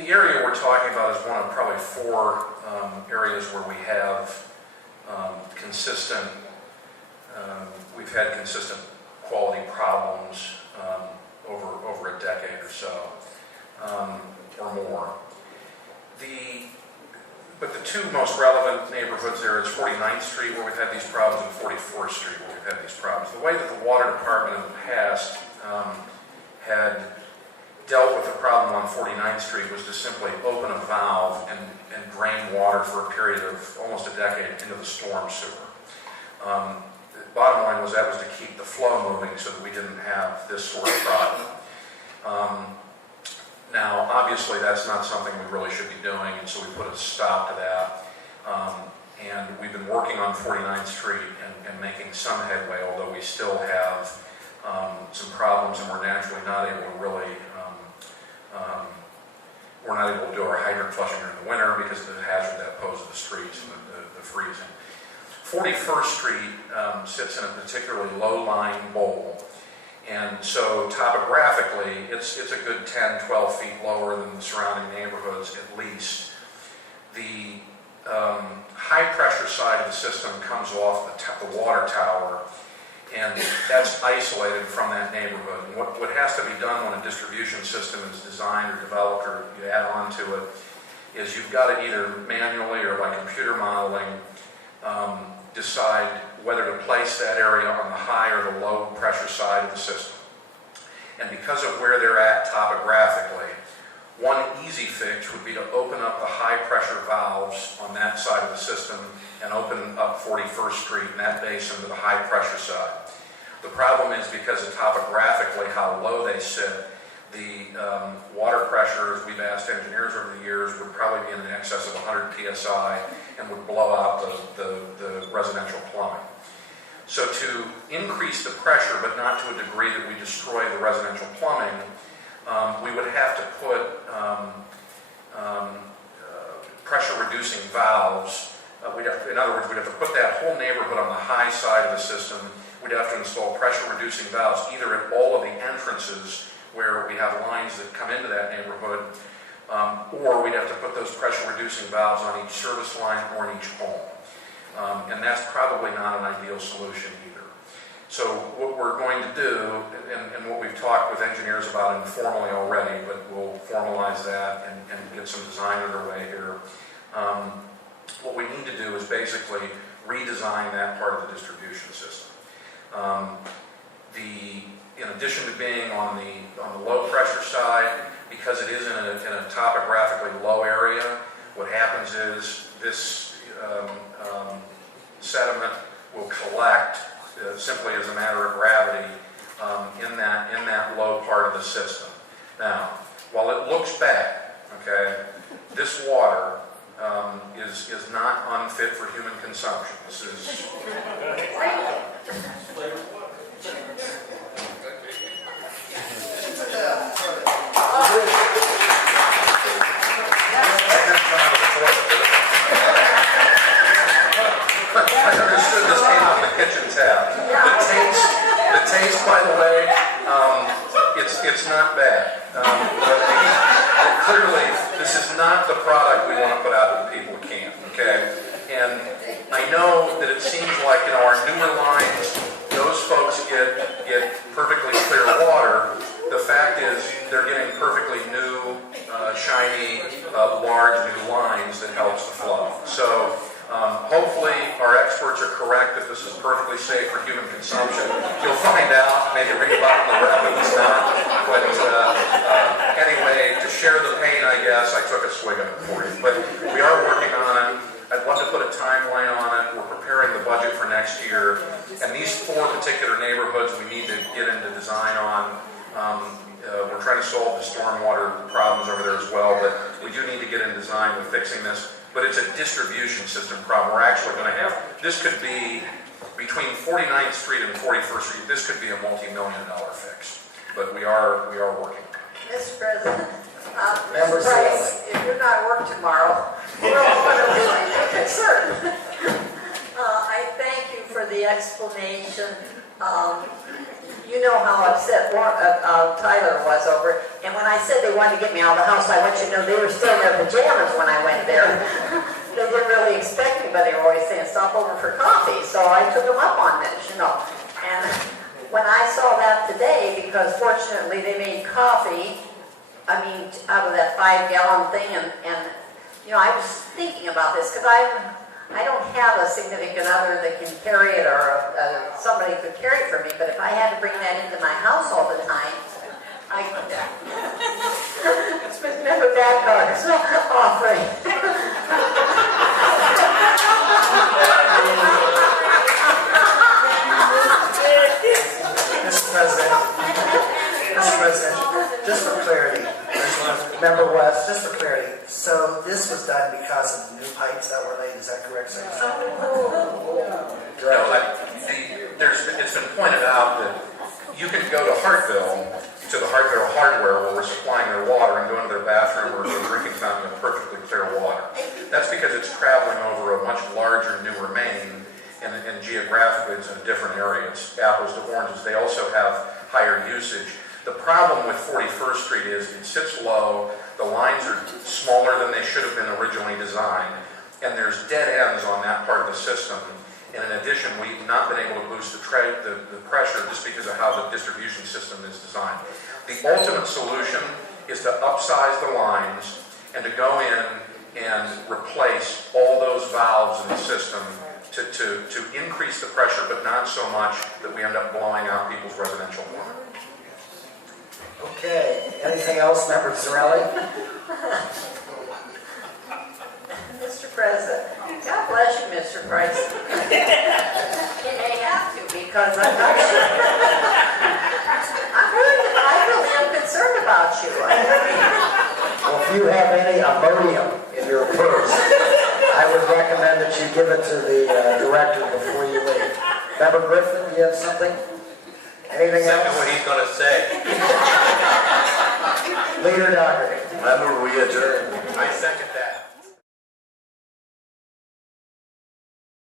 the area we're talking about is one of probably four areas where we have consistent, we've had consistent quality problems over a decade or so, or more. But the two most relevant neighborhoods there is 49th Street, where we've had these problems, and 44th Street, where we've had these problems. The way that the water department in the past had dealt with the problem on 49th Street was to simply open a valve and drain water for a period of almost a decade into the storm sewer. The bottom line was that was to keep the flow moving so that we didn't have this sort of problem. Now, obviously, that's not something we really should be doing, and so we put a stop to that. And we've been working on 49th Street and making some headway, although we still have some problems, and we're naturally not able to really, we're not able to do our hydrant flushing during the winter because of the hazard that poses to the streets and the freezing. 41st Street sits in a particularly low-lying bowl. And so topographically, it's a good 10, 12 feet lower than the surrounding neighborhoods at least. The high pressure side of the system comes off the water tower, and that's isolated from that neighborhood. And what has to be done when a distribution system is designed or developed or you add on to it is you've got to either manually or by computer modeling decide whether to place that area on the high or the low pressure side of the system. And because of where they're at topographically, one easy fix would be to open up the high pressure valves on that side of the system and open up 41st Street and that basin to the high pressure side. The problem is because of topographically how low they sit, the water pressure, as we've asked engineers over the years, would probably be in excess of 100 psi and would blow out the residential plumbing. So to increase the pressure, but not to a degree that we destroy the residential plumbing, we would have to put pressure-reducing valves. In other words, we'd have to put that whole neighborhood on the high side of the system. We'd have to install pressure-reducing valves either at all of the entrances where we have lines that come into that neighborhood, or we'd have to put those pressure-reducing valves on each service line or in each home. And that's probably not an ideal solution either. So what we're going to do, and what we've talked with engineers about informally already, but we'll formalize that and get some design underway here, what we need to do is basically redesign that part of the distribution system. In addition to being on the low pressure side, because it is in a topographically low area, what happens is this sediment will collect simply as a matter of gravity in that low part of the system. Now, while it looks bad, okay, this water is not unfit for human consumption. This is I understood this came out of the kitchen tap. The taste, by the way, it's not bad. But clearly, this is not the product we want to put out to the people who can't. Okay, and I know that it seems like our newer lines, those folks get perfectly clear water. The fact is, they're getting perfectly new, shiny, large new lines that helps the flow. So. Hopefully our experts are correct that this is perfectly safe for human consumption. You'll find out, maybe read about it in the rep if it's not. But anyway, to share the pain, I guess, I took a swig of it for you. But we are working on it. I'd love to put a timeline on it. We're preparing the budget for next year. And these four particular neighborhoods we need to get into design on. We're trying to solve the stormwater problems over there as well, but we do need to get in design with fixing this. But it's a distribution system problem. We're actually going to have, this could be, between 49th Street and 41st Street, this could be a multi-million-dollar fix. But we are working on it. Mr. President, Mr. Price, if you're not at work tomorrow, we're all going to really be concerned. I thank you for the explanation. You know how upset Tyler was over it. And when I said they wanted to get me out of the house, I want you to know they were still in their pajamas when I went there. They didn't really expect me, but they were always saying, stop over for coffee. So I took them up on this, you know. And when I saw that today, because fortunately they made coffee, I mean, out of that 5-gallon thing, and you know, I was thinking about this, because I don't have a significant other that can carry it, or somebody could carry it for me, but if I had to bring that into my house all the time, I could. Remember that card, so offering. Mr. President, just for clarity, Member West, just for clarity, so this was done because of the new pipes that were laid, is that correct, sir? It's been pointed out that you can go to Hartville, to the Hartville Hardware, where we're supplying their water, and go into their bathroom or their drinking fountain with perfectly clear water. That's because it's traveling over a much larger, newer main, and geographically it's in a different area. It's apples to oranges. They also have higher usage. The problem with 41st Street is it sits low, the lines are smaller than they should have been originally designed, and there's dead ends on that part of the system. And in addition, we've not been able to boost the pressure just because of how the distribution system is designed. The ultimate solution is to upsize the lines and to go in and replace all those valves in the system to increase the pressure, but not so much that we end up blowing out people's residential water. Okay, anything else, Member Zarelli? Mr. President, God bless you, Mr. Price. You may have to, because I'm not sure. I really am concerned about you. Well, if you have any ammonium in your purse, I would recommend that you give it to the director before you leave. Member Griffin, you have something? Anything else? Second what he's going to say. Leader Doherty. I move we adjourn. I second.